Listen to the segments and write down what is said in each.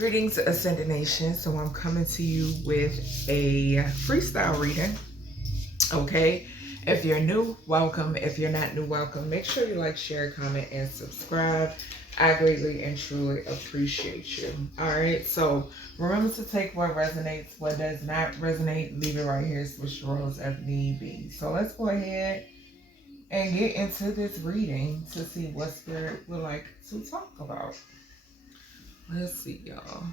Greetings, Ascended Nation. So I'm coming to you with a freestyle reading. Okay. If you're new, welcome. If you're not new, welcome. Make sure you like, share, comment, and subscribe. I greatly and truly appreciate you. All right. So remember to take what resonates, what does not resonate, leave it right here. Switch roles if need be. So let's go ahead and get into this reading to see what Spirit would like to talk about. Let's see, y'all.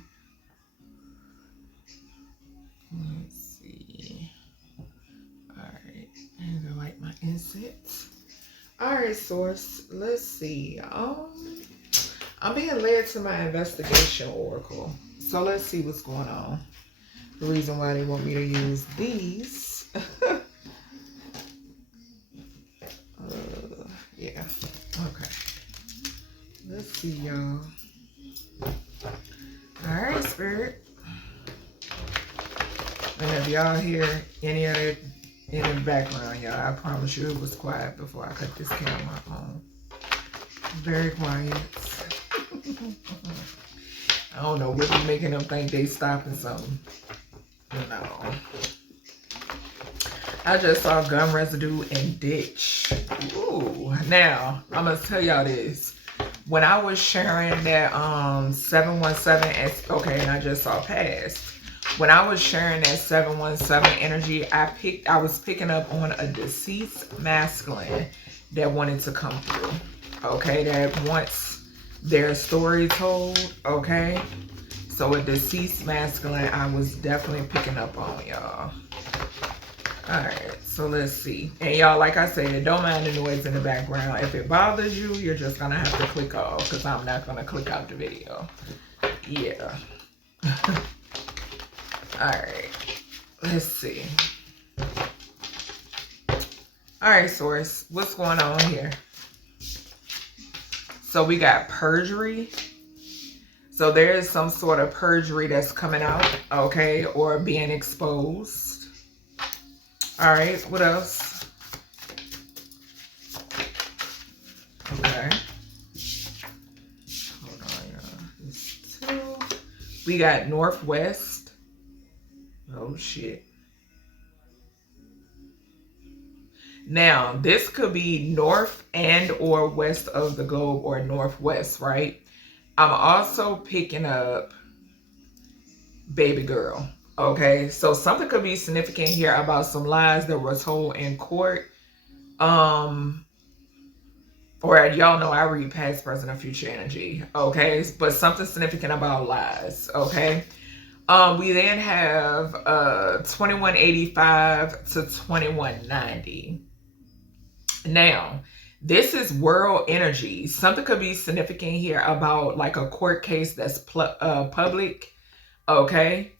Let's see. Alright. I'm gonna light my incense. Alright, source. Let's see. I'm being led to my investigation oracle. So let's see what's going on. The reason why they want me to use these. Yeah. Okay. Let's see, y'all. Alright, Spirit. And if y'all hear any of it in the background, y'all, I promise you it was quiet before I cut this camera on. Very quiet. I don't know what be making them think they stopping something. No. I just saw gum residue in ditch. Ooh. Now, I'm going to tell y'all this. When I was sharing that 717, okay, and I just saw past. When I was sharing that 717 energy, I was picking up on a deceased masculine that wanted to come through. Okay, that wants their story told. Okay, so a deceased masculine, I was definitely picking up on, y'all. All right, so let's see. And y'all, like I said, don't mind the noise in the background. If it bothers you, you're just gonna have to click off because I'm not gonna click out the video. Yeah. Alright, let's see. Alright, source, what's going on here? So we got perjury. So there is some sort of perjury that's coming out, okay, or being exposed. Alright, what else? Okay. Hold on, y'all. There's two. We got northwest. Oh, shit. Now, this could be north and or west of the globe or northwest, right? I'm also picking up baby girl. Okay, so something could be significant here about some lies that were told in court. Or y'all know I read past, present, and future energy. Okay, but something significant about lies. Okay. We then have 2185 to 2190. Now, this is world energy. Something could be significant here about like a court case that's public. Okay.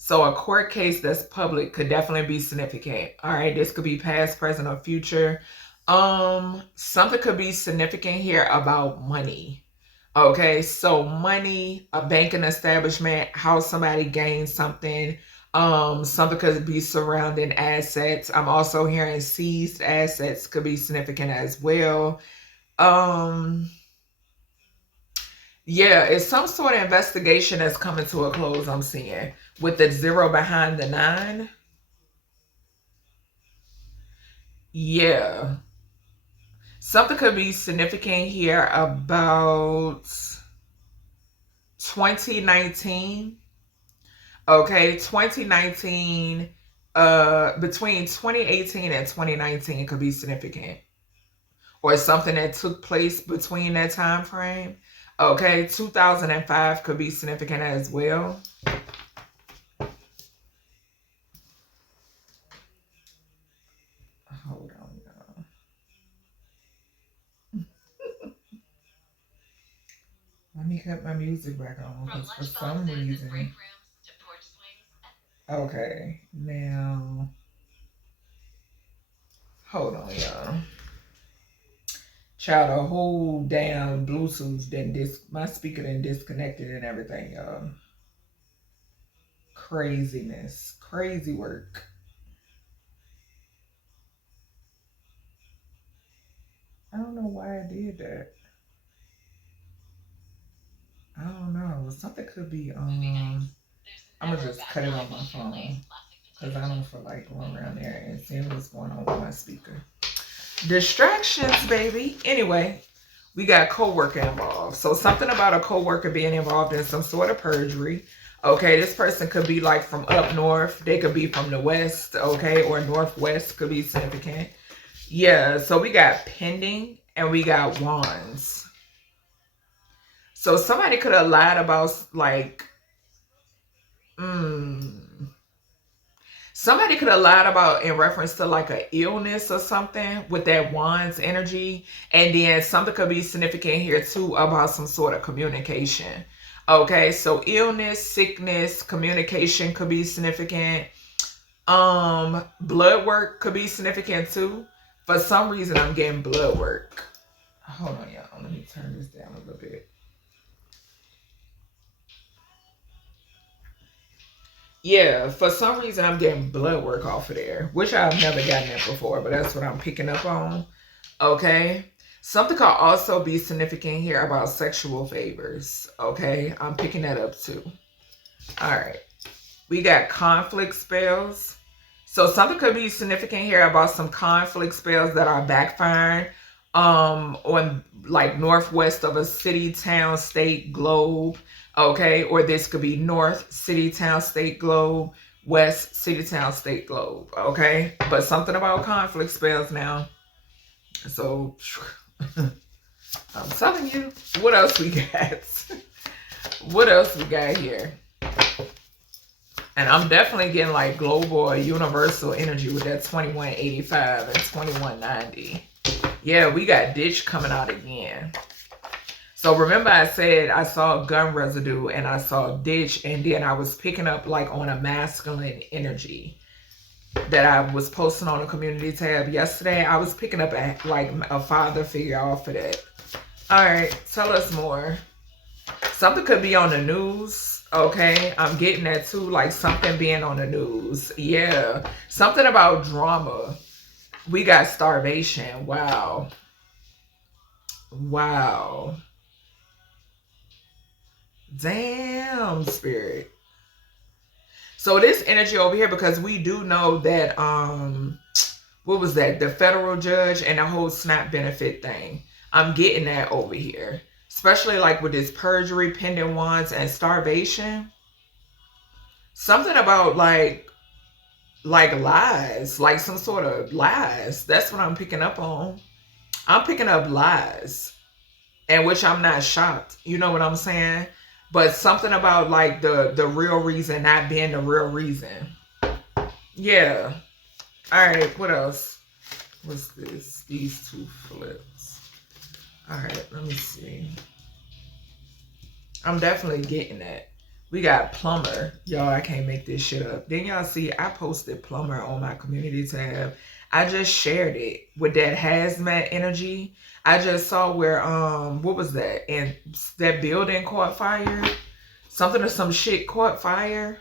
So a court case that's public could definitely be significant. All right. This could be past, present, or future. Something could be significant here about money. Okay, so money, a banking establishment, how somebody gains something. Something could be surrounding assets. I'm also hearing seized assets could be significant as well. Yeah, it's some sort of investigation that's coming to a close, I'm seeing. With the 0 behind the 9. Yeah. Something could be significant here about 2019. Okay, 2019, between 2018 and 2019 could be significant. Or something that took place between that time frame. Okay, 2005 could be significant as well. Hold on, y'all. Let me cut my music back on because for some reason. Okay, now. Hold on, y'all. Child, a whole damn Bluetooth my speaker then disconnected and everything, y'all. Craziness. Crazy work. I don't know why I did that. I don't know. something could be, I'm gonna just cut it on my phone because I don't feel like going around there and seeing what's going on with my speaker. Distractions, baby. Anyway, we got co-worker involved. So something about a co-worker being involved in some sort of perjury. Okay, this person could be like from up north. They could be from the west, okay, or northwest could be significant. Yeah, so we got pending and we got wands. So somebody could have lied about like, somebody could have lied about in reference to like an illness or something with that wands energy. And then something could be significant here too about some sort of communication. Okay, so illness, sickness, communication could be significant. Blood work could be significant too. For some reason, I'm getting blood work. Hold on, y'all. Let me turn this down a little bit. Yeah, for some reason, I'm getting blood work off of there, which I've never gotten that before, but that's what I'm picking up on. Okay. Something could also be significant here about sexual favors. Okay. I'm picking that up too. All right. We got conflict spells. So something could be significant here about some conflict spells that are backfiring on like northwest of a city, town, state, globe. Okay, or this could be north, city, town, state, globe, west, city, town, state, globe. Okay, but something about conflict spells now. So I'm telling you, what else we got? What else we got here? And I'm definitely getting like global or universal energy with that 2185 and 2190. Yeah, we got ditch coming out again. So remember I said I saw gun residue and I saw ditch, and then I was picking up like on a masculine energy that I was posting on a community tab yesterday. I was picking up like a father figure off of that. All right, tell us more. Something could be on the news. Okay, I'm getting that too, like something being on the news. Yeah, something about drama. We got starvation. Wow. Wow. Damn, spirit. So this energy over here, because we do know that what was that, the federal judge and the whole SNAP benefit thing. I'm getting that over here, especially like with this perjury, pending wands, and starvation. Something about like lies, like some sort of lies. That's what I'm picking up on. I'm picking up lies, and which I'm not shocked. You know what I'm saying? But something about like the real reason not being the real reason. Yeah. All right. What else? What's this? These two flips. All right. Let me see. I'm definitely getting that. We got plumber. Y'all, I can't make this shit up. Then y'all see I posted plumber on my community tab. I just shared it with that hazmat energy. I just saw where, what was that? And that building caught fire. Something or some shit caught fire.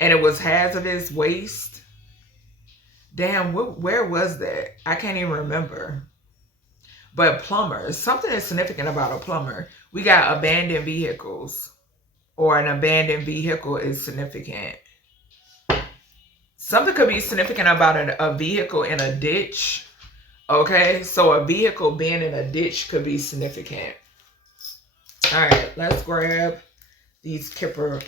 And it was hazardous waste. Damn, where was that? I can't even remember. But plumber, something is significant about a plumber. We got abandoned vehicles. Or an abandoned vehicle is significant. Something could be significant about a vehicle in a ditch. Okay, so a vehicle being in a ditch could be significant. All right, let's grab this Kipper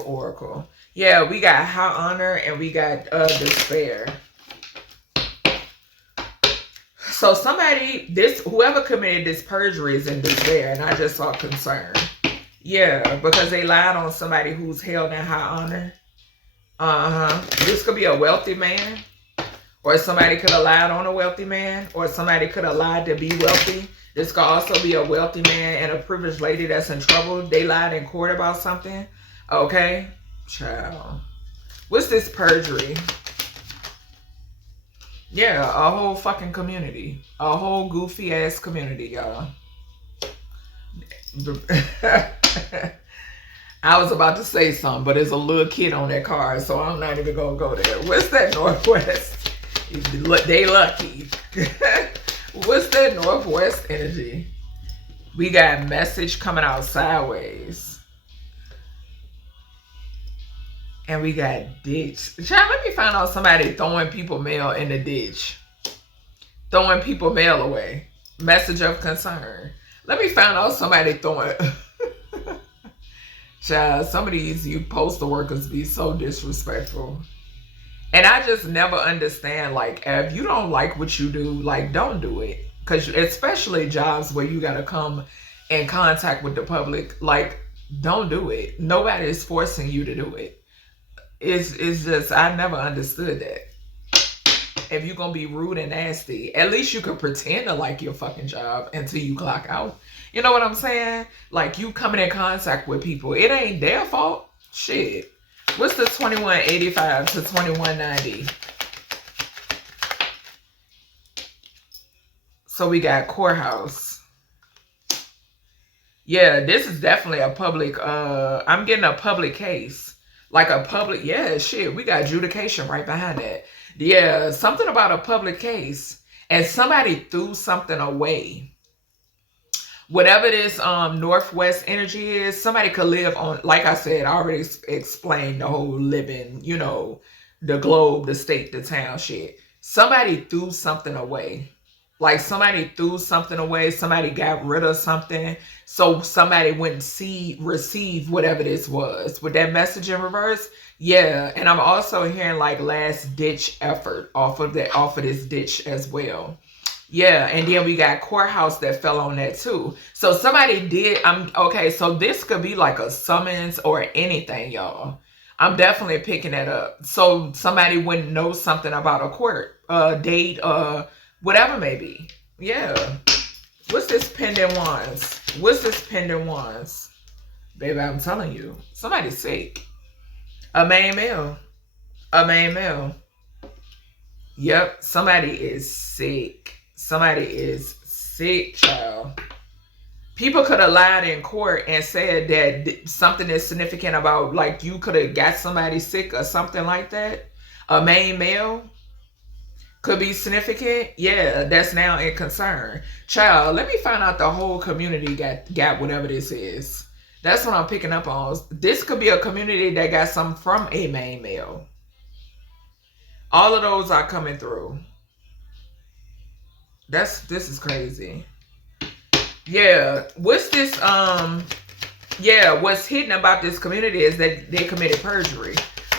Oracle. Yeah, we got high honor and we got despair. So whoever committed this perjury is in despair, and I just saw concern. Yeah, because they lied on somebody who's held in high honor. This could be a wealthy man, or somebody could have lied on a wealthy man, or somebody could have lied to be wealthy. This could also be a wealthy man and a privileged lady that's in trouble. They lied in court about something. Okay, child. What's this perjury? Yeah, a whole fucking community. A whole goofy ass community, y'all. I was about to say something, but there's a little kid on that card, so I'm not even gonna go there. What's that Northwest? They lucky. What's that Northwest energy? We got message coming out sideways. And we got ditch. Child, let me find out somebody throwing people mail in the ditch. Throwing people mail away. Message of concern. Let me find out somebody throwing. Child, some of these you postal workers be so disrespectful. And I just never understand, like, if you don't like what you do, like, don't do it. Because especially jobs where you got to come in contact with the public, like, don't do it. Nobody is forcing you to do it. It's just, I never understood that. If you're going to be rude and nasty, at least you can pretend to like your fucking job until you clock out. You know what I'm saying? Like, you coming in contact with people. It ain't their fault. Shit. What's the 2185 to 2190? So we got courthouse. Yeah, this is definitely a public, I'm getting a public case. Like a public, yeah, shit. We got adjudication right behind that. Yeah, something about a public case. And somebody threw something away. Whatever this northwest energy is, somebody could live on, like I said, I already explained the whole living, you know, the globe, the state, the town shit. Somebody threw something away. Like somebody threw something away, somebody got rid of something, so somebody wouldn't receive whatever this was. With that message in reverse, yeah. And I'm also hearing like last ditch effort off of this ditch as well. Yeah, and then we got courthouse that fell on that too. So somebody did, okay, so this could be like a summons or anything, y'all. I'm definitely picking that up. So somebody wouldn't know something about a court date, whatever may be. Yeah. What's this pendant wands? What's this pendant wands? Baby, I'm telling you, somebody's sick. A main male. A main male. Yep, somebody is sick. Somebody is sick, child. People could have lied in court and said that something is significant about, like, you could have got somebody sick or something like that. A main male could be significant. Yeah, that's now in concern. Child, let me find out the whole community got whatever this is. That's what I'm picking up on. This could be a community that got something from a main male. All of those are coming through. This is crazy. Yeah. What's this? Yeah, what's hidden about this community is that they committed perjury.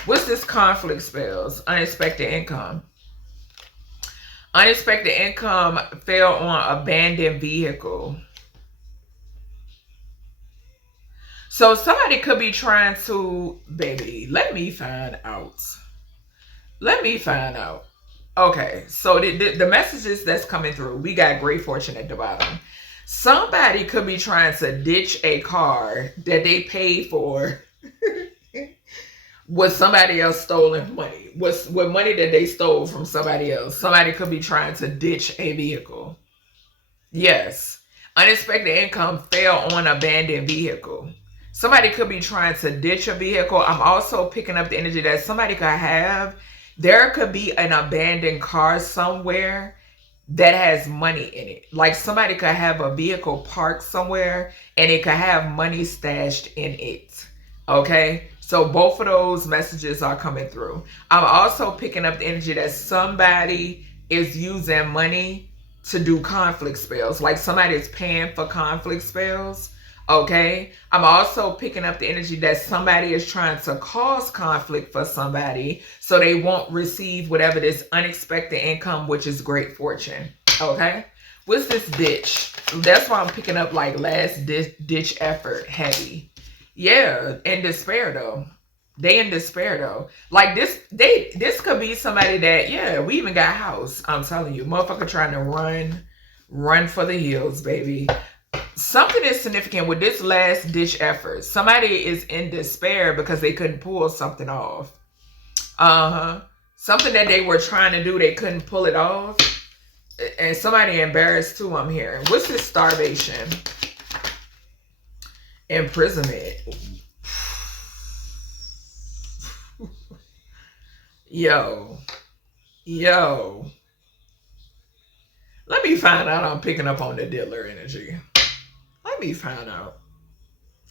What's this conflict spells? Unexpected income. Unexpected income fell on abandoned vehicle. So somebody could be trying to, baby, let me find out. Let me find out. Okay, so the messages that's coming through, we got great fortune at the bottom. Somebody could be trying to ditch a car that they paid for with somebody else stolen money. With money that they stole from somebody else. Somebody could be trying to ditch a vehicle. Yes. Unexpected income fell on abandoned vehicle. Somebody could be trying to ditch a vehicle. I'm also picking up the energy that somebody could have. There could be an abandoned car somewhere that has money in it. Like somebody could have a vehicle parked somewhere and it could have money stashed in it. Okay? So both of those messages are coming through. I'm also picking up the energy that somebody is using money to do conflict spells. Like somebody is paying for conflict spells. Okay, I'm also picking up the energy that somebody is trying to cause conflict for somebody so they won't receive whatever this unexpected income, which is great fortune. Okay, what's this ditch? That's why I'm picking up like last ditch effort heavy. Yeah, in despair though. They in despair though. Like this could be somebody that, yeah, we even got house. I'm telling you, motherfucker trying to run for the hills, baby. Something is significant with this last ditch effort. Somebody is in despair because they couldn't pull something off. Something that they were trying to do, they couldn't pull it off. And somebody embarrassed too, I'm hearing. What's this starvation? Imprisonment. Yo. Let me find out I'm picking up on the dealer energy. Let me find out.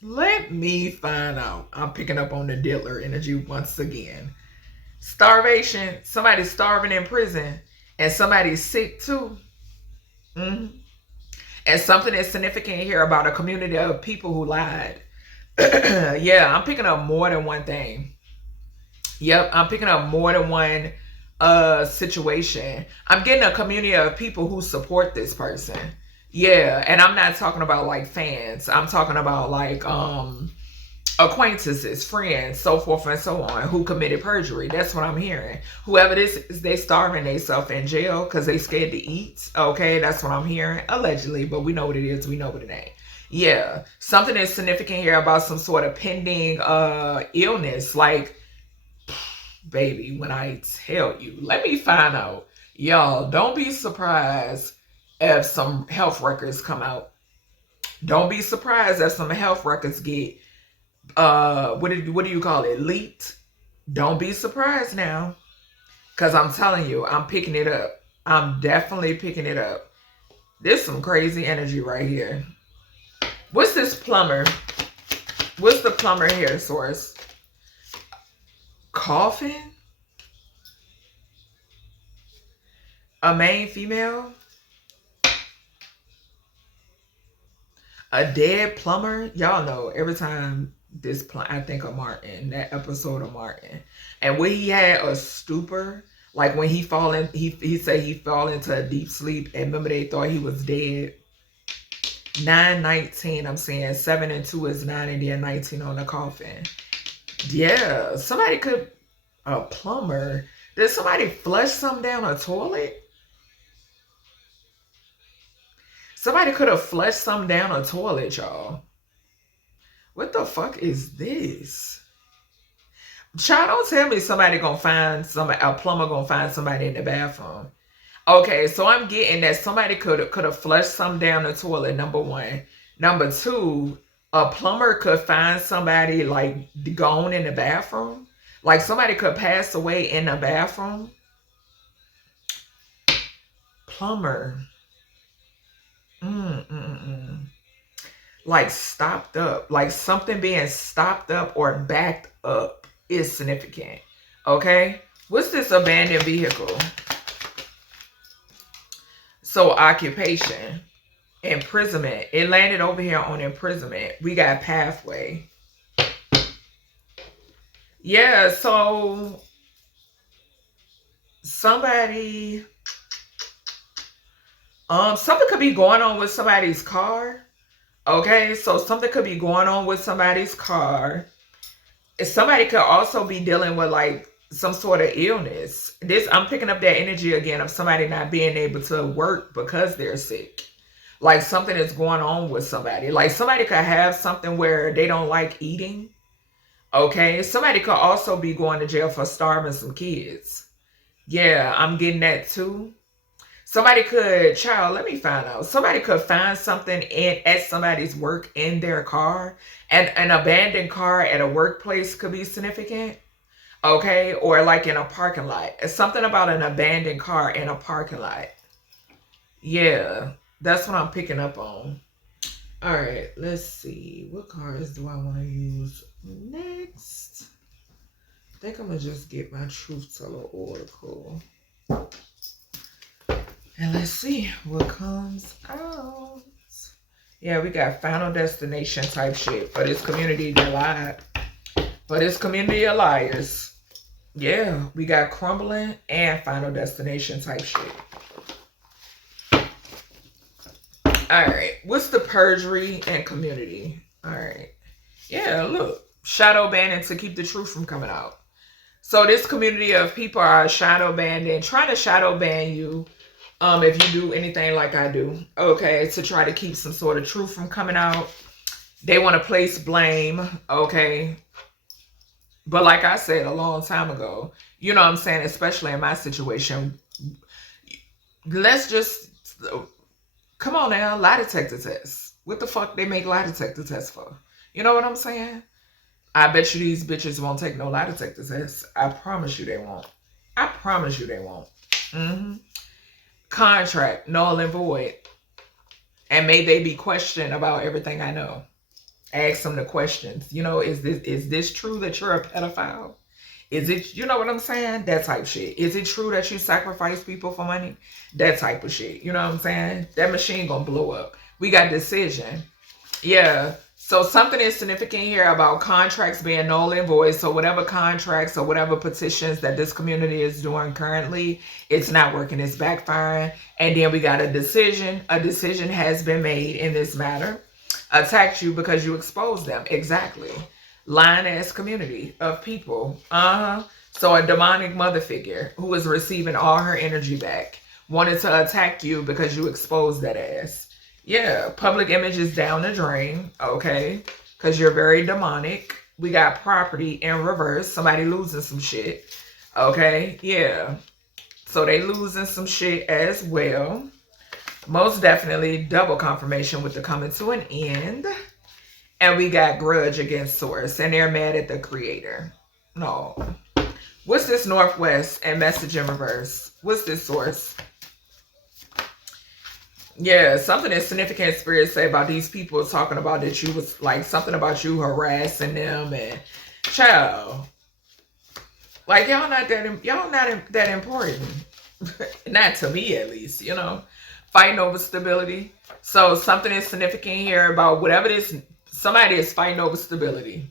Let me find out. I'm picking up on the diddler energy once again. Starvation. Somebody's starving in prison. And somebody's sick too. Mm-hmm. And something is significant here about a community of people who lied. Yeah, I'm picking up more than one thing. Yep, I'm picking up more than one situation. I'm getting a community of people who support this person. Yeah, and I'm not talking about like fans. I'm talking about like acquaintances, friends, so forth and so on, who committed perjury. That's what I'm hearing. Whoever this is, they starving themselves in jail because they scared to eat. Okay, that's what I'm hearing. Allegedly, but we know what it is. We know what it ain't. Yeah, something is significant here about some sort of pending illness. Like, baby, when I tell you, let me find out. Y'all, don't be surprised if some health records come out. Don't be surprised if some health records get what do you call it, leaked. Don't be surprised now, because I'm telling you, I'm picking it up. I'm definitely picking it up. There's some crazy energy right here. What's this plumber? What's the plumber here, source? Coffin? A main female? A dead plumber? Y'all know every time I think of Martin, that episode of Martin. And when he had a stupor, like when he he said he fell into a deep sleep, and remember they thought he was dead. 919, I'm saying 7 and 2 is 9, and then 19 on the coffin. Yeah, somebody could, a plumber. Did somebody flush something down a toilet? Somebody could have flushed something down a toilet, y'all. What the fuck is this? Child, don't tell me somebody gonna find a plumber gonna find somebody in the bathroom. Okay, so I'm getting that somebody could have flushed something down the toilet, number one. Number two, a plumber could find somebody like gone in the bathroom. Like somebody could pass away in the bathroom. Plumber. Like stopped up, like something being stopped up or backed up is significant. Okay, what's this abandoned vehicle? So occupation, imprisonment. It landed over here on imprisonment. We got pathway. Yeah, so somebody, something could be going on with somebody's car. Okay, so something could be going on with somebody's car. Somebody could also be dealing with like some sort of illness. I'm picking up that energy again of somebody not being able to work because they're sick. Like something is going on with somebody. Like somebody could have something where they don't like eating. Okay, somebody could also be going to jail for starving some kids. Yeah, I'm getting that too. Somebody could, child, let me find out. Somebody could find something at somebody's work in their car. And an abandoned car at a workplace could be significant. Okay, or like in a parking lot. It's something about an abandoned car in a parking lot. Yeah, that's what I'm picking up on. All right, let's see. What cards do I want to use next? I think I'm going to just get my Truth Teller Oracle. And let's see what comes out. Yeah, we got Final Destination type shit for this community that lied. For this community of liars. Yeah, we got Crumbling and Final Destination type shit. Alright, what's the perjury and community? Alright. Yeah, look. Shadow banning to keep the truth from coming out. So this community of people are shadow banning, trying to shadow ban you. If you do anything like I do, okay, to try to keep some sort of truth from coming out. They want to place blame, okay. But like I said a long time ago, you know what I'm saying, especially in my situation, let's just, come on now, lie detector tests. What the fuck they make lie detector tests for? You know what I'm saying? I bet you these bitches won't take no lie detector tests. I promise you they won't. I promise you they won't. Contract, null and void. And may they be questioned about everything I know. Ask them the questions. You know, is this true that you're a pedophile? Is it, you know what I'm saying? That type shit. Is it true that you sacrifice people for money? That type of shit. You know what I'm saying? That machine gonna blow up. We got decision. Yeah. So something is significant here about contracts being null and void. So whatever contracts or whatever petitions that this community is doing currently, it's not working. It's backfiring. And then we got a decision. A decision has been made in this matter. Attacked you because you exposed them. Exactly. Lying ass community of people. So a demonic mother figure who is receiving all her energy back wanted to attack you because you exposed that ass. Yeah, public image is down the drain, okay? Because you're very demonic. We got property in reverse. Somebody losing some shit, okay? Yeah. So they losing some shit as well. Most definitely double confirmation with the coming to an end. And we got grudge against source. And they're mad at the creator. No. What's this northwest and message in reverse? What's this source? Yeah, something that significant spirits say about these people talking about that you was like something about you harassing them and child. Like y'all not that important. Not to me at least, you know. Fighting over stability. So something is significant here about whatever this somebody is fighting over stability.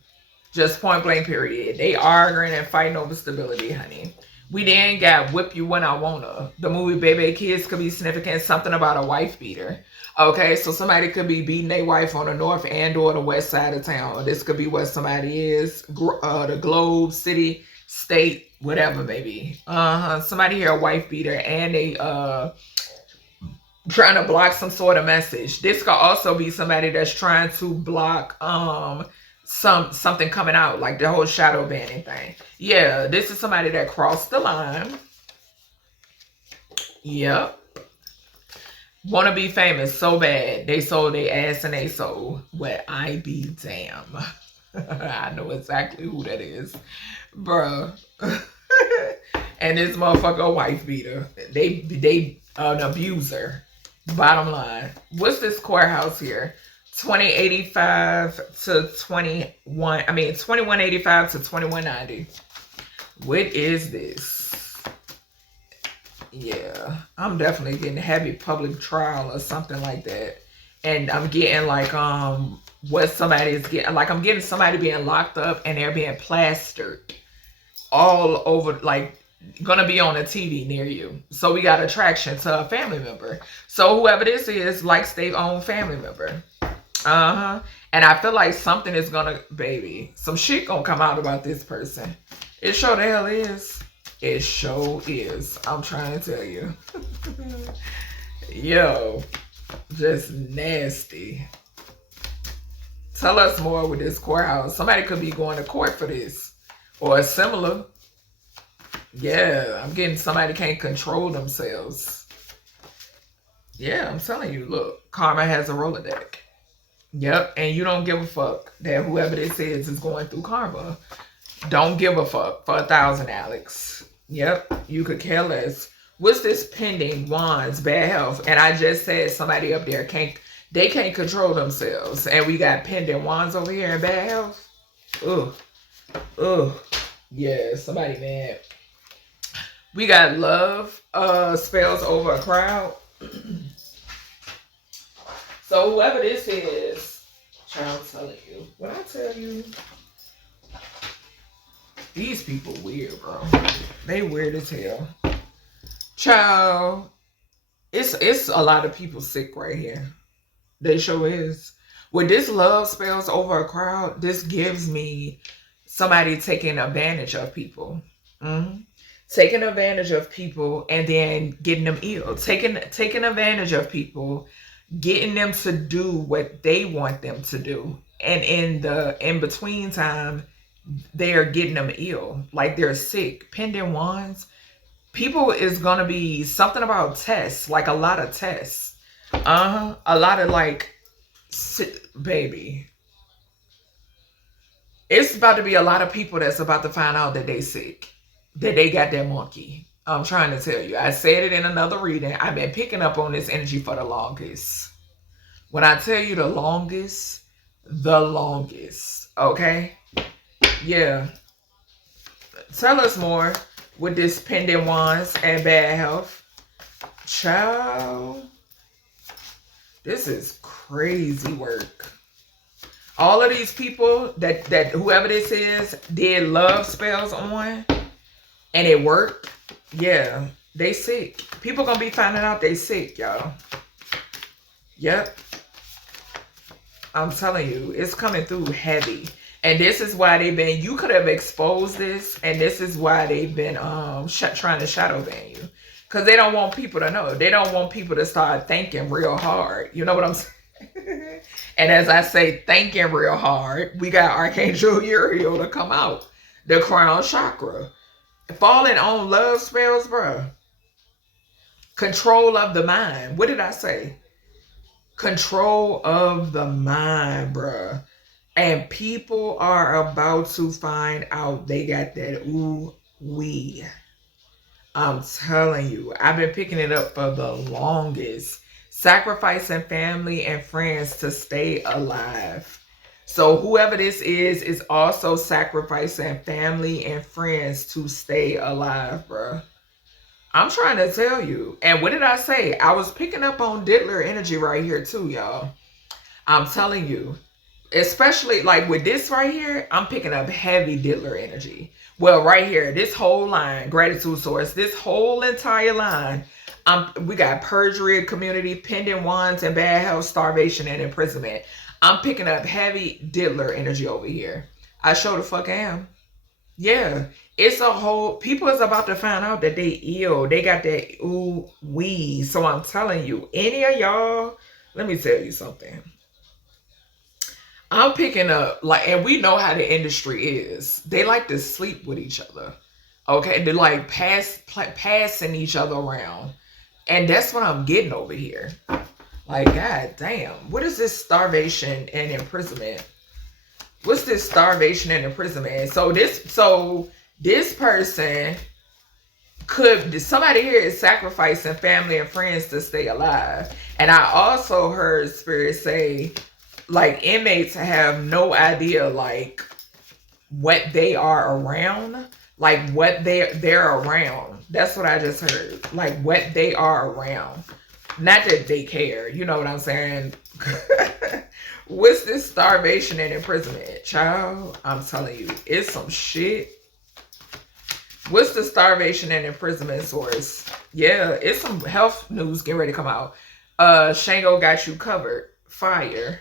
Just point blank period. They arguing and fighting over stability, honey. We then got whip you when I wanna. The movie Baby Kids could be significant. Something about a wife beater. Okay, so somebody could be beating their wife on the north and or the west side of town. Or this could be what somebody is. The globe, city, state, whatever, maybe. Somebody here a wife beater and they trying to block some sort of message. This could also be somebody that's trying to block something coming out, like the whole shadow banning thing. Yeah, this is somebody that crossed the line. Yep. Want to be famous so bad. They sold their ass and they sold. Well, I be damn. I know exactly who that is. Bruh. And this motherfucker a wife beater. They an abuser. Bottom line. What's this courthouse here? 2085 to 2185 to 2190. What is this? Yeah, I'm definitely getting heavy public trial or something like that. And I'm getting like what somebody is getting, like I'm getting somebody being locked up and they're being plastered all over, like gonna be on a TV near you. So we got attraction to a family member. So whoever this is likes their own family member. And I feel like something is gonna, baby, some shit gonna come out about this person. It sure the hell is. It sure is. I'm trying to tell you. Yo, just nasty. Tell us more with this courthouse. Somebody could be going to court for this or similar. Yeah, I'm getting somebody can't control themselves. Yeah, I'm telling you, look, karma has a Rolodex. Yep, and you don't give a fuck that whoever this is going through karma. Don't give a fuck for 1,000, Alex. Yep, you could care less. What's this pending wands, bad health? And I just said somebody up there can't control themselves. And we got pending wands over here in bad health. Ugh. Yeah, somebody mad. We got love spells over a crowd. So whoever this is, child, telling you. When I tell you, these people weird, bro. They weird as hell. Child, it's a lot of people sick right here. They sure is. When this love spells over a crowd, this gives me somebody taking advantage of people. Taking advantage of people and then getting them ill. Taking advantage of people, getting them to do what they want them to do. And in between time, they're getting them ill. Like they're sick. Pending wands. People is going to be something about tests. Like a lot of tests. A lot of like, baby. It's about to be a lot of people that's about to find out that they sick. That they got that monkey. I'm trying to tell you. I said it in another reading. I've been picking up on this energy for the longest. When I tell you the longest, the longest. Okay? Yeah. Tell us more with this pendant wands and bad health. Child, this is crazy work. All of these people that whoever this is did love spells on and it worked. Yeah, they sick. People gonna be finding out they sick, y'all. Yep. I'm telling you, it's coming through heavy. And this is why they've been, you could have exposed this, and this is why they've been trying to shadow ban you. Because they don't want people to know. They don't want people to start thinking real hard. You know what I'm saying? And as I say, thinking real hard, we got Archangel Uriel to come out. The crown chakra. Falling on love spells, bruh. Control of the mind. What did I say? Control of the mind, bruh. And people are about to find out they got that ooh wee. I'm telling you, I've been picking it up for the longest. Sacrificing family and friends to stay alive. So whoever this is also sacrificing family and friends to stay alive, bruh. I'm trying to tell you. And what did I say? I was picking up on diddler energy right here too, y'all. I'm telling you. Especially like with this right here, I'm picking up heavy diddler energy. Well, right here, this whole line, gratitude source, this whole entire line, we got perjury, community, pendant wands, and bad health, starvation, and imprisonment. I'm picking up heavy diddler energy over here. I sure the fuck am. Yeah, it's a whole, people is about to find out that they ill. They got that ooh wee. So I'm telling you, any of y'all, let me tell you something. I'm picking up, like, and we know how the industry is. They like to sleep with each other. Okay, they're like passing each other around. And that's what I'm getting over here. Like, god damn, what is this starvation and imprisonment? What's this starvation and imprisonment? So this person could, somebody here is sacrificing family and friends to stay alive. And I also heard spirit say, like, inmates have no idea, like, what they are around, like what they're around. That's what I just heard. Like what they are around. Not that they care, you know what I'm saying? What's this starvation and imprisonment? Child, I'm telling you, it's some shit. What's the starvation and imprisonment source? Yeah, it's some health news getting ready to come out. Shango got you covered. Fire.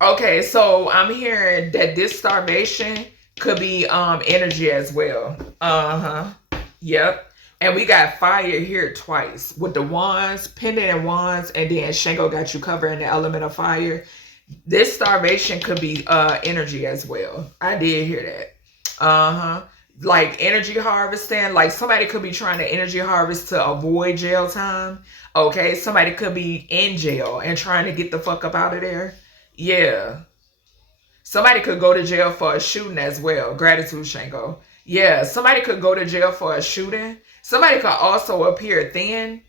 Okay, so I'm hearing that this starvation could be energy as well. Uh-huh. Yep. And we got fire here twice with the wands, pendant and wands, and then Shango got you covered in the element of fire. This starvation could be energy as well. I did hear that. Uh-huh. Like energy harvesting, like somebody could be trying to energy harvest to avoid jail time. Okay, somebody could be in jail and trying to get the fuck up out of there. Yeah. Somebody could go to jail for a shooting as well. Gratitude, Shango. Yeah, somebody could go to jail for a shooting. Somebody could also appear thin.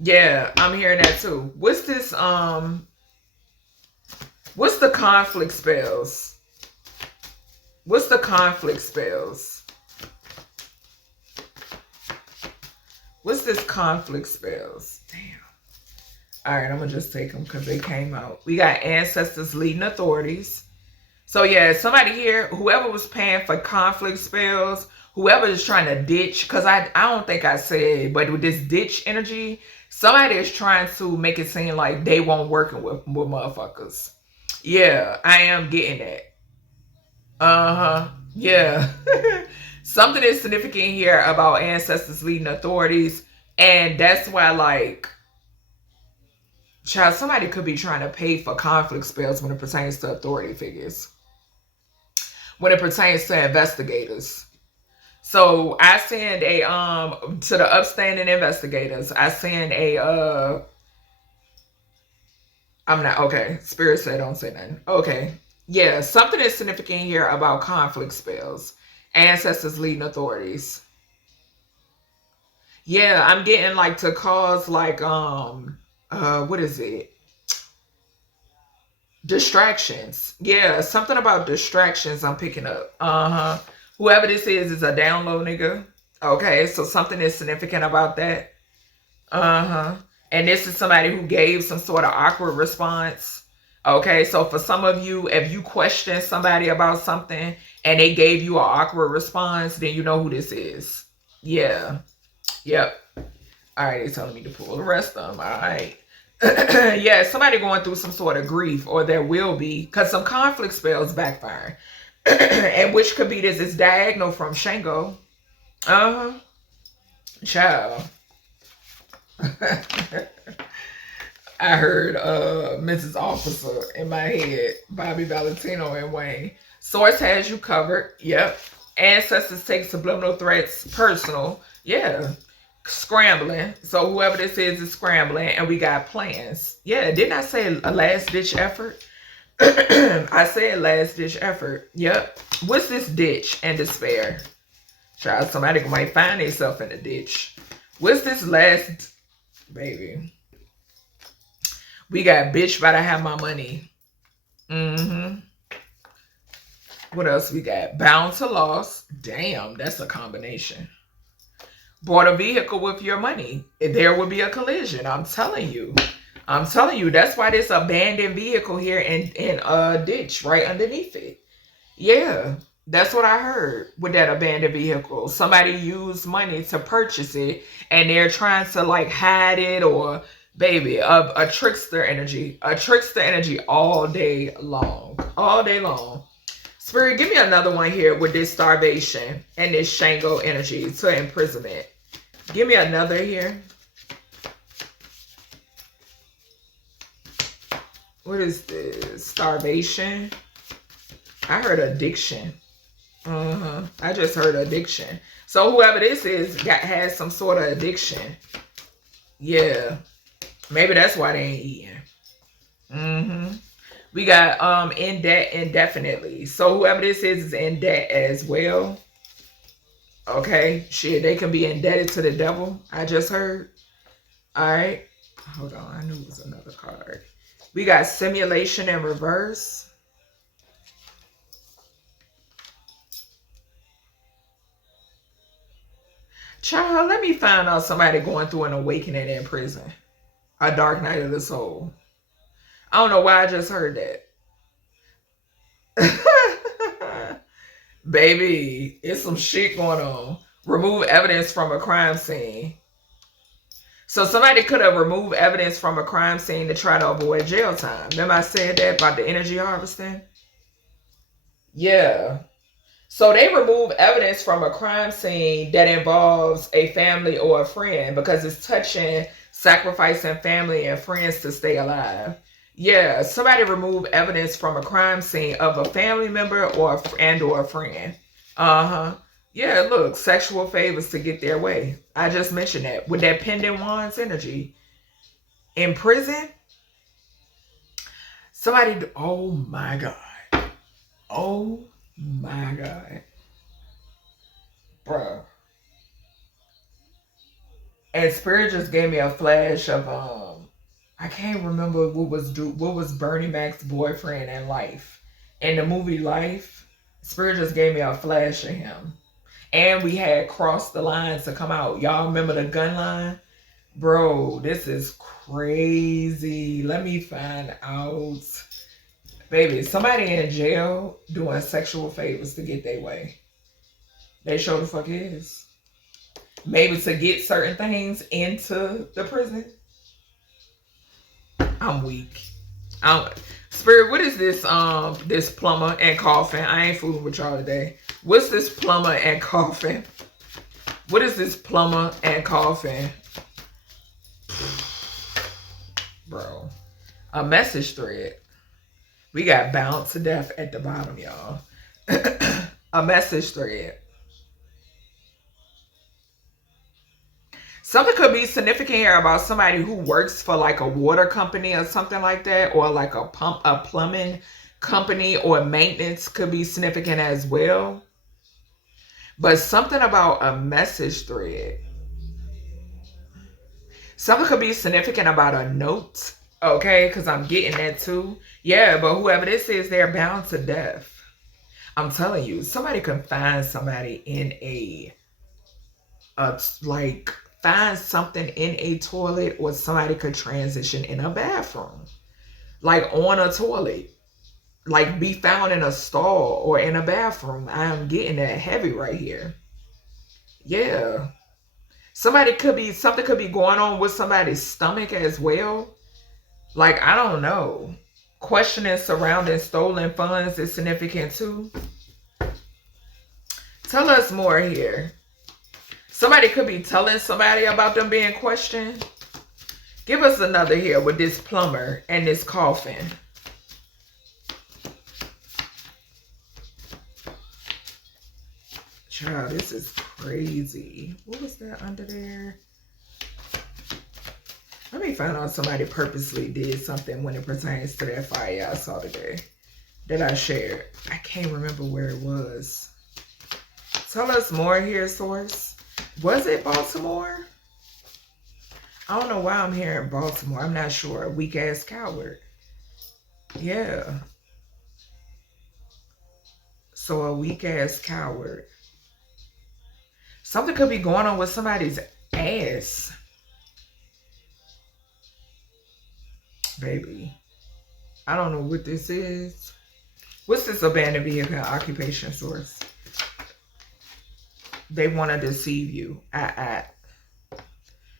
Yeah, I'm hearing that too. What's this, what's the conflict spells? What's the conflict spells? What's this conflict spells? Damn. All right, I'm going to just take them because they came out. We got ancestors leading authorities. So yeah, somebody here, whoever was paying for conflict spells, whoever is trying to ditch, because I don't think I said, but with this ditch energy, somebody is trying to make it seem like they won't working with motherfuckers. Yeah, I am getting that. Uh-huh. Yeah. Something is significant here about ancestors leading authorities. And that's why, like, child, somebody could be trying to pay for conflict spells when it pertains to authority figures. When it pertains to investigators. So I send a to the upstanding investigators, I send a I'm not okay. Spirit said don't say nothing. Okay. Yeah, something is significant here about conflict spells. Ancestors leading authorities. Yeah, I'm getting like to cause like what is it? Distractions. Yeah, something about distractions I'm picking up. Whoever this is a down low nigga. Okay, so something is significant about that. And this is somebody who gave some sort of awkward response. Okay, so for some of you, if you question somebody about something and they gave you an awkward response, then you know who this is. Yeah. Yep. All right, they're telling me to pull the rest of them. All right. Yeah, somebody going through some sort of grief, or there will be, because some conflict spells backfire. And which could be this is diagonal from Shango. Child. I heard Mrs. Officer in my head, Bobby Valentino and Wayne. Source has you covered. Yep. Ancestors take subliminal threats personal. Yeah. Scrambling. So whoever this is scrambling, and we got plans. Yeah, didn't I say a last ditch effort? I said last ditch effort. Yep. What's this ditch and despair? Child, somebody might find themselves in a ditch. What's this last, baby? We got bitch about to have my money. What else we got? Bound to loss. Damn, that's a combination. Bought a vehicle with your money. There will be a collision. I'm telling you. I'm telling you. That's why this abandoned vehicle here in a ditch right underneath it. Yeah. That's what I heard with that abandoned vehicle. Somebody used money to purchase it and they're trying to like hide it, or baby, a trickster energy. A trickster energy all day long. All day long. Spirit, give me another one here with this starvation and this Shango energy to imprisonment. Give me another here. What is this? Starvation. I heard addiction. I just heard addiction. So whoever this is has some sort of addiction. Yeah. Maybe that's why they ain't eating. We got in debt indefinitely. So whoever this is in debt as well. Okay. Shit, they can be indebted to the devil. I just heard. All right. Hold on. I knew it was another card. We got simulation in reverse. Child, let me find out somebody going through an awakening in prison. A dark night of the soul. I don't know why I just heard that. Baby, it's some shit going on. Remove evidence from a crime scene. So somebody could have removed evidence from a crime scene to try to avoid jail time. Remember I said that about the energy harvesting? Yeah. So they remove evidence from a crime scene that involves a family or a friend because it's touching sacrificing family and friends to stay alive. Yeah, somebody remove evidence from a crime scene of a family member or a friend. Yeah, look, sexual favors to get their way. I just mentioned that with that pendant wands energy. In prison, somebody, oh my God. Oh my God. Bruh. And Spirit just gave me a flash of I can't remember what was Bernie Mac's boyfriend in Life. In the movie Life, Spirit just gave me a flash of him. And we had Crossed the Line to come out. Y'all remember the gun line? Bro, this is crazy. Let me find out. Baby, somebody in jail doing sexual favors to get their way. They sure the fuck is. Maybe to get certain things into the prison. I'm weak. Spirit, what is this this plumber and coffin? I ain't fooling with y'all today. What's this plumber and coffin? What is this plumber and coffin? Bro. A message thread. We got bound to death at the bottom, y'all. A message thread. Something could be significant here about somebody who works for like a water company or something like that, or like a plumbing company, or maintenance could be significant as well. But something about a message thread. Something could be significant about a note, okay? Because I'm getting that too. Yeah, but whoever this is, they're bound to death. I'm telling you, somebody can find somebody in like, find something in a toilet, or somebody could transition in a bathroom. Like, on a toilet. Like, be found in a stall or in a bathroom. I'm getting that heavy right here. Yeah. Something could be going on with somebody's stomach as well. Like, I don't know. Questioning surrounding stolen funds is significant too. Tell us more here. Somebody could be telling somebody about them being questioned. Give us another here with this plumber and this coffin. Child, this is crazy. What was that under there? Let me find out somebody purposely did something when it pertains to that fire I saw today that I shared. I can't remember where it was. Tell us more here, source. Was it Baltimore? I don't know why I'm hearing Baltimore. I'm not sure. A weak ass coward. Yeah. So a weak ass coward. Something could be going on with somebody's ass. Baby. I don't know what this is. What's this abandoned vehicle occupation source? They want to deceive you.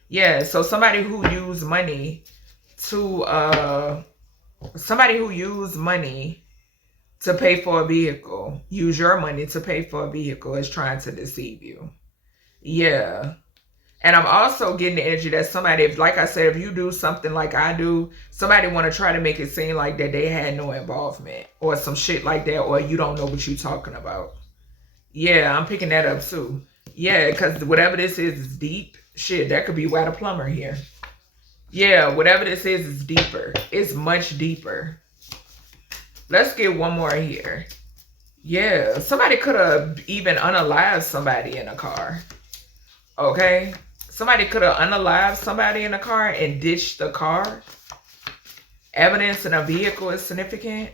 Yeah, so somebody who used money to pay for a vehicle, use your money to pay for a vehicle, is trying to deceive you. Yeah. And I'm also getting the energy that somebody, if, like I said, if you do something like I do, somebody want to try to make it seem like that they had no involvement or some shit like that, or you don't know what you're talking about. Yeah, I'm picking that up too. Yeah, because whatever this is deep. Shit, that could be why the plumber here. Yeah, whatever this is deeper. It's much deeper. Let's get one more here. Yeah, somebody could have even unalived somebody in a car. Okay? Somebody could have unalived somebody in a car and ditched the car. Evidence in a vehicle is significant.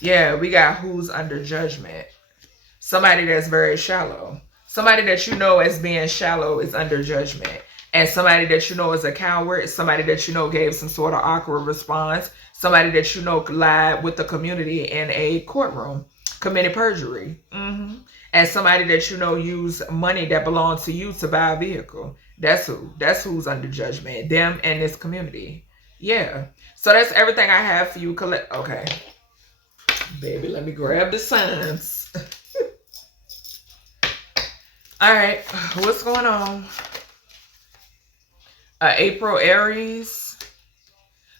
Yeah, we got who's under judgment. Somebody that's very shallow. Somebody that you know as being shallow is under judgment. And somebody that you know is a coward. Somebody that you know gave some sort of awkward response. Somebody that you know lied with the community in a courtroom. Committed perjury. And somebody that you know used money that belonged to you to buy a vehicle. That's who. That's who's under judgment. Them and this community. Yeah. So that's everything I have for you. Okay. Baby, let me grab the signs. All right. What's going on? April Aries.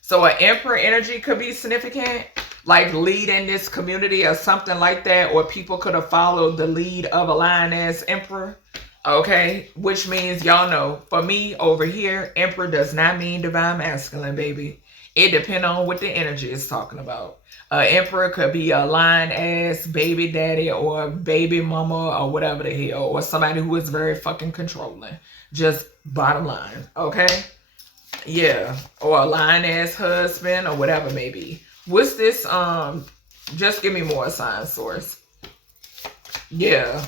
So an Emperor energy could be significant. Like leading this community or something like that. Or people could have followed the lead of a lioness Emperor. Okay. Which means, y'all know, for me over here, Emperor does not mean divine masculine, baby. It depends on what the energy is talking about. Emperor could be a lion ass baby daddy or baby mama or whatever the hell. Or somebody who is very fucking controlling. Just bottom line. Okay. Yeah. Or a lion ass husband or whatever maybe. What's this? Just give me more sign source. Yeah.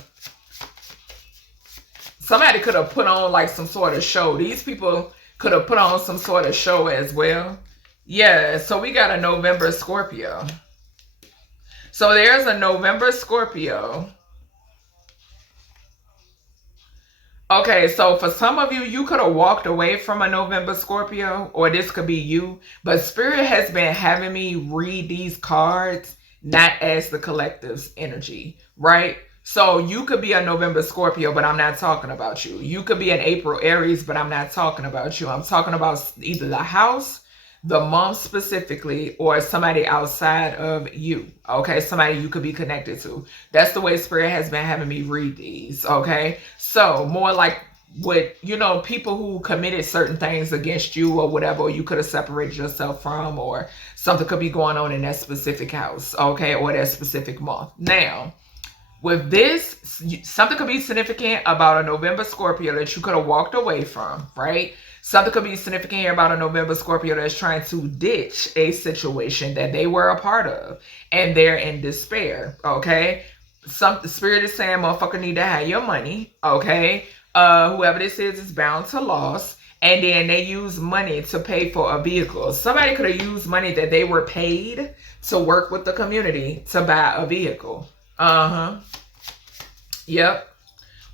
Somebody could have put on like some sort of show. These people could have put on some sort of show as well. Yeah, so we got a November Scorpio. So there's a November Scorpio. Okay, so for some of you, you could have walked away from a November Scorpio, or this could be you. But Spirit has been having me read these cards, not as the collective's energy, right? So you could be a November Scorpio, but I'm not talking about you. You could be an April Aries, but I'm not talking about you. I'm talking about either the house, the month specifically, or somebody outside of you. Okay, somebody you could be connected to. That's the way Spirit has been having me read these. Okay, so more like with, you know, people who committed certain things against you or whatever, or you could have separated yourself from, or something could be going on in that specific house. Okay, or that specific month. Now, with this, something could be significant about a November Scorpio that you could have walked away from, right? Something could be significant here about a November Scorpio that's trying to ditch a situation that they were a part of, and they're in despair, okay? The spirit is saying, motherfucker need to have your money, okay? Whoever this is bound to loss. And then they use money to pay for a vehicle. Somebody could have used money that they were paid to work with the community to buy a vehicle. Yep.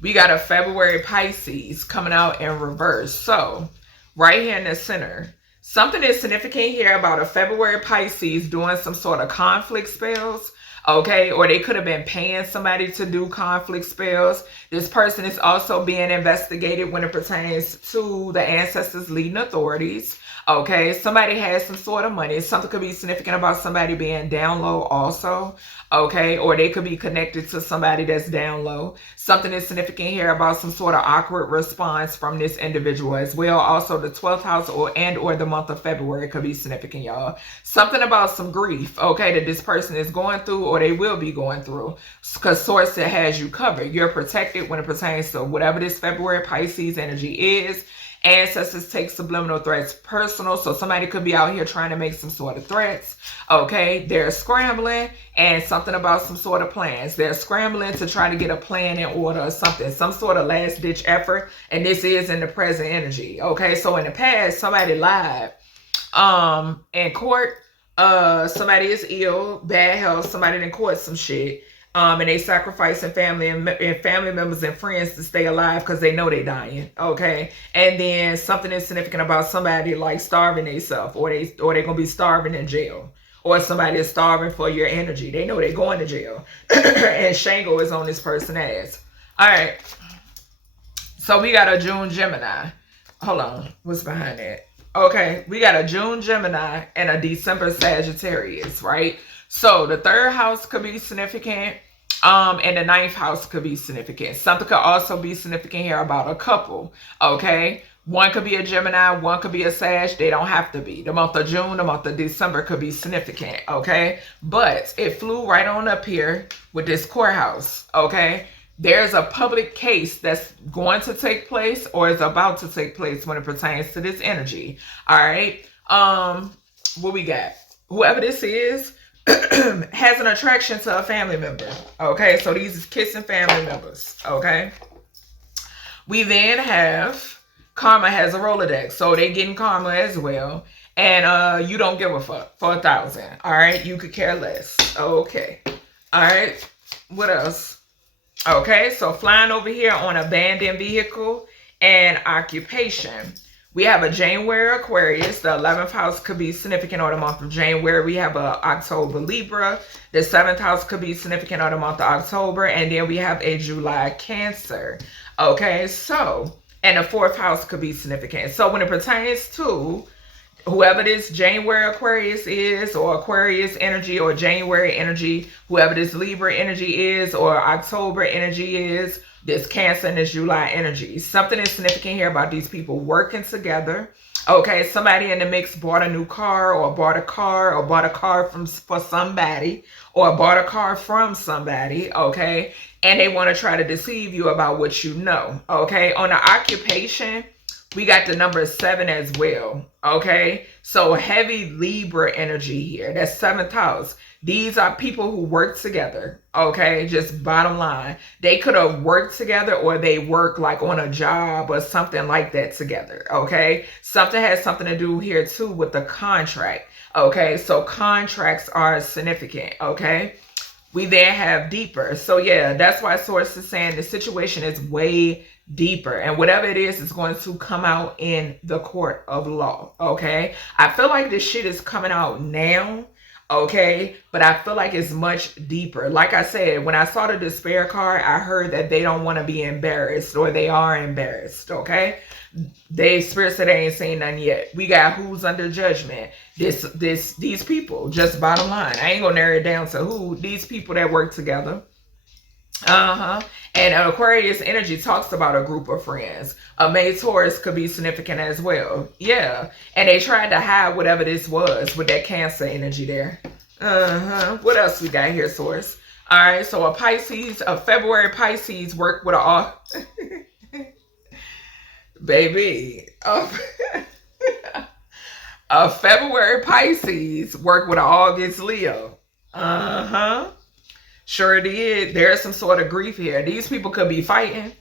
We got a February Pisces coming out in reverse. So, right here in the center, something is significant here about a February Pisces doing some sort of conflict spells. Okay, or they could have been paying somebody to do conflict spells. This person is also being investigated when it pertains to the ancestors' leading authorities. Okay, somebody has some sort of money. Something could be significant about somebody being down low also. Okay, or they could be connected to somebody that's down low. Something is significant here about some sort of awkward response from this individual as well. Also, the 12th house or the month of February could be significant, y'all. Something about some grief, okay, that this person is going through or they will be going through. Because Source has you covered. You're protected when it pertains to whatever this February Pisces energy is. Ancestors take subliminal threats personal. So somebody could be out here trying to make some sort of threats. Okay, they're scrambling, and something about some sort of plans. They're scrambling to try to get a plan in order or something, some sort of last ditch effort. And this is in the present energy. Okay, so in the past, somebody lied in court. Somebody is ill, bad health, somebody in court some shit. And they sacrificing family and family members and friends to stay alive because they know they dying. Okay. And then something is significant about somebody like starving themselves, or they gonna be starving in jail. Or somebody is starving for your energy. They know they're going to jail. And Shango is on this person's ass. Alright. So we got a June Gemini. Hold on. What's behind that? Okay, we got a June Gemini and a December Sagittarius, right? So the 3rd house could be significant, and the 9th house could be significant. Something could also be significant here about a couple, okay? One could be a Gemini, one could be a Sag. They don't have to be. The month of June, the month of December could be significant, okay? But it flew right on up here with this courthouse, okay? There's a public case that's going to take place or is about to take place when it pertains to this energy. All right. What we got? Whoever this is has an attraction to a family member. Okay. So these is kissing family members. Okay. We then have Karma has a Rolodex. So they getting karma as well. And you don't give a fuck for 1,000. All right. You could care less. Okay. All right. What else? Okay, so flying over here on abandoned vehicle and occupation. We have a January Aquarius. The 11th house could be significant on the month of January. We have a October Libra. The 7th house could be significant on the month of October. And then we have a July Cancer. Okay, so, and the 4th house could be significant. So when it pertains to whoever this January Aquarius is, or Aquarius energy, or January energy, whoever this Libra energy is, or October energy is, this Cancer and this July energy. Something is significant here about these people working together. Okay, somebody in the mix bought a new car, or bought a car, or bought a car for somebody, or bought a car from somebody, okay? And they want to try to deceive you about what you know, okay? On the occupation, we got the number 7 as well, okay? So heavy Libra energy here. That's 7th house. These are people who work together, okay? Just bottom line. They could have worked together, or they work like on a job or something like that together, okay? Something has something to do here too with the contract, okay? So contracts are significant, okay? We then have deeper. So yeah, that's why Source is saying the situation is way deeper, and whatever it is going to come out in the court of law. Okay, I feel like this shit is coming out now, okay, but I feel like it's much deeper. Like I said, when I saw the despair card, I heard that they don't want to be embarrassed, or they are embarrassed. Okay, they spirit said they ain't seen none yet. We got who's under judgment. These people, just bottom line. I ain't gonna narrow it down to who. These people that work together. And Aquarius energy talks about a group of friends. A May Taurus could be significant as well. Yeah. And they tried to hide whatever this was with that Cancer energy there. What else we got here, Source? All right. So a February Pisces work with a Baby. A February Pisces work with an August Leo. Uh-huh. Sure did. There's some sort of grief here. These people could be fighting.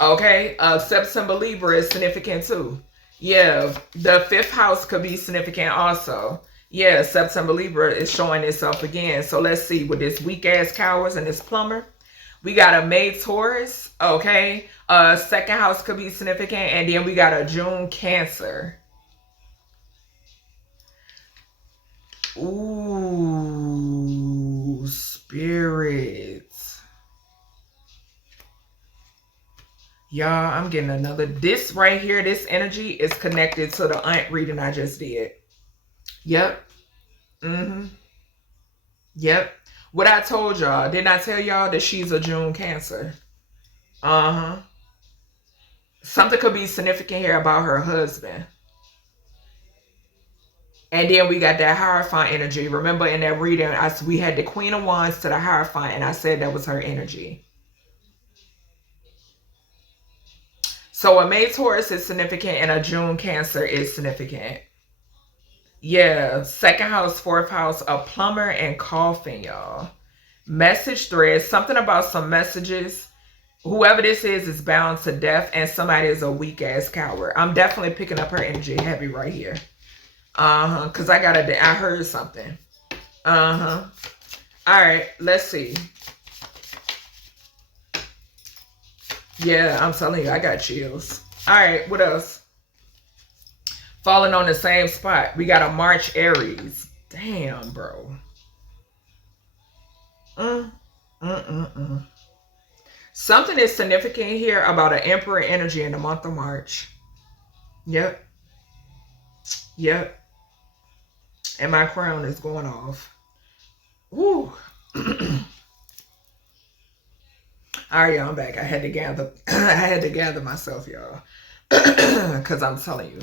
Okay. September Libra is significant too. Yeah. The fifth house could be significant also. Yeah. September Libra is showing itself again. So let's see with this weak ass cowards and this plumber. We got a May Taurus. Okay. Second house could be significant. And then we got a June Cancer. Ooh, spirits. Y'all, I'm getting another. This right here, this energy is connected to the aunt reading I just did. Yep. Mm-hmm. Yep. What I told y'all, didn't I tell y'all that she's a June Cancer? Uh-huh. Something could be significant here about her husband. And then we got that Hierophant energy. Remember in that reading, we had the Queen of Wands to the Hierophant, and I said that was her energy. So a May Taurus is significant, and a June Cancer is significant. Yeah, second house, fourth house, a plumber and coffin, y'all. Message thread, something about some messages. Whoever this is bound to death, and somebody is a weak-ass coward. I'm definitely picking up her energy heavy right here. Because I heard something. All right, let's see. Yeah, I'm telling you, I got chills. All right, what else? Falling on the same spot. We got a March Aries. Damn, bro. Something is significant here about an Emperor energy in the month of March. Yep. Yep. And my crown is going off. Woo. All right, y'all, I'm back. I had to gather myself, y'all. Because I'm telling you,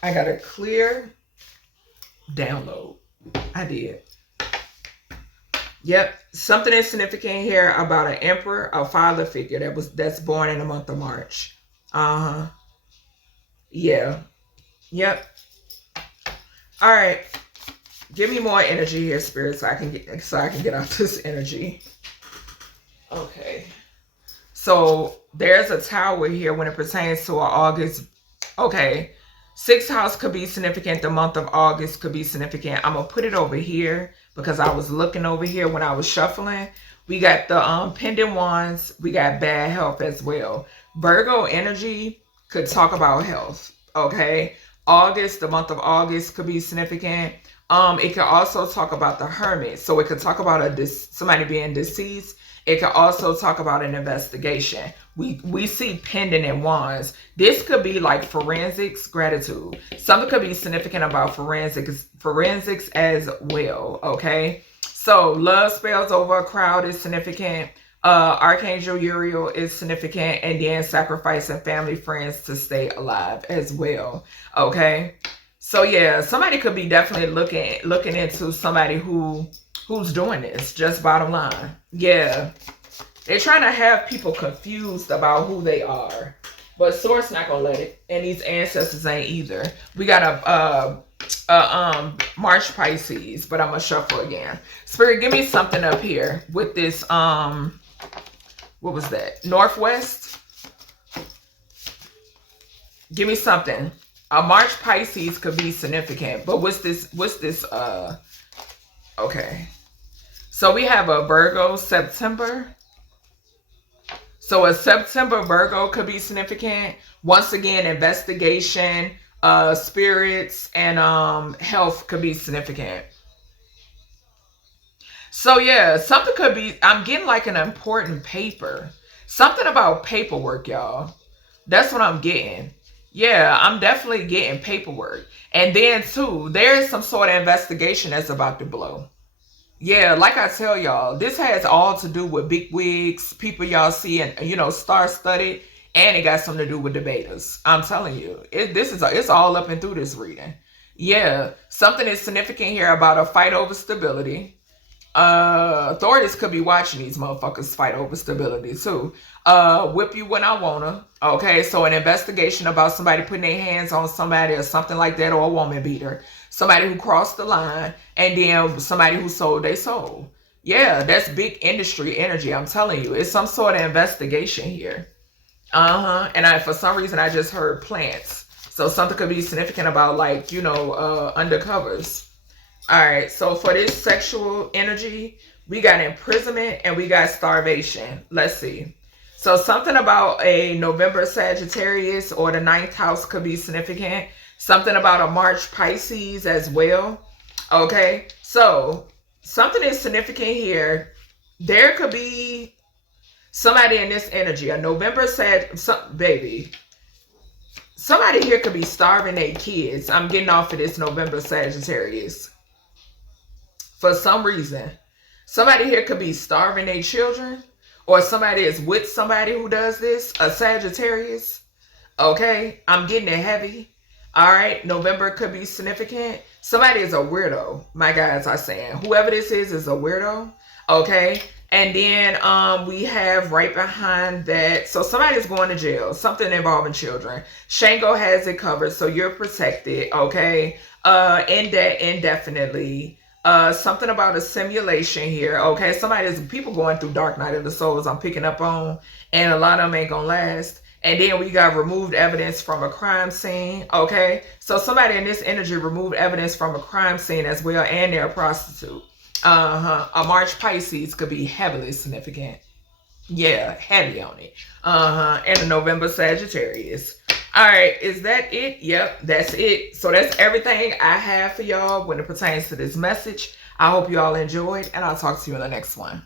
I got a clear download. I did. Yep. Something is significant here about an emperor, a father figure that's born in the month of March. Yeah. Yep. All right. Give me more energy here, Spirit, so I can get out this energy. Okay. So there's a tower here when it pertains to an August. Okay. Sixth house could be significant. The month of August could be significant. I'm going to put it over here because I was looking over here when I was shuffling. We got the pendant wands. We got bad health as well. Virgo energy could talk about health. Okay. August, the month of August could be significant. It could also talk about the hermit. So it could talk about somebody being deceased. It could also talk about an investigation. We see pendant and wands. This could be like forensics, gratitude. Something could be significant about forensics as well. Okay. So love spells over a crowd is significant. Archangel Uriel is significant, and then sacrificing family friends to stay alive as well. Okay. So yeah, somebody could be definitely looking into somebody who's doing this. Just bottom line. Yeah. They're trying to have people confused about who they are. But Source not gonna let it. And these ancestors ain't either. We got a March Pisces, but I'm gonna shuffle again. Spirit, give me something up here with this what was that? Northwest? Give me something. A March Pisces could be significant, but what's this okay. So we have a Virgo September. So a September Virgo could be significant. Once again, investigation, spirits, and health could be significant. So yeah, something could be, I'm getting like an important paper. Something about paperwork, y'all. That's what I'm getting. Yeah, I'm definitely getting paperwork. And then too, there's some sort of investigation that's about to blow. Yeah, like I tell y'all, this has all to do with big wigs, people y'all see and, star-studded, and it got something to do with debaters. I'm telling you, it's all up and through this reading. Yeah, something is significant here about a fight over stability. Authorities could be watching these motherfuckers fight over stability too. Whip you when I wanna. Okay, so an investigation about somebody putting their hands on somebody or something like that, or a woman beater. Somebody who crossed the line, and then somebody who sold their soul. Yeah, that's big industry energy. I'm telling you, it's some sort of investigation here. And for some reason, I just heard plants. So something could be significant about, like, undercovers. All right, so for this sexual energy, we got imprisonment and we got starvation. Let's see. So something about a November Sagittarius or the 9th house could be significant. Something about a March Pisces as well. Okay, so something is significant here. There could be somebody in this energy, a November baby. Somebody here could be starving their kids. I'm getting off of this November Sagittarius. For some reason, somebody here could be starving their children, or somebody is with somebody who does this, a Sagittarius. Okay, I'm getting it heavy. All right, November could be significant. Somebody is a weirdo. My guys are saying whoever this is a weirdo. Okay, and then we have right behind that. So somebody is going to jail. Something involving children. Shango has it covered, so you're protected. Okay, indefinitely. Something about a simulation here. Okay, people going through Dark Night of the Souls I'm picking up on, and a lot of them ain't gonna last. And then we got removed evidence from a crime scene. Okay, so somebody in this energy removed evidence from a crime scene as well, and they're a prostitute. A March Pisces could be heavily significant. Yeah, heavy on it. And a November Sagittarius. All right, is that it? Yep, that's it. So that's everything I have for y'all when it pertains to this message. I hope you all enjoyed, and I'll talk to you in the next one.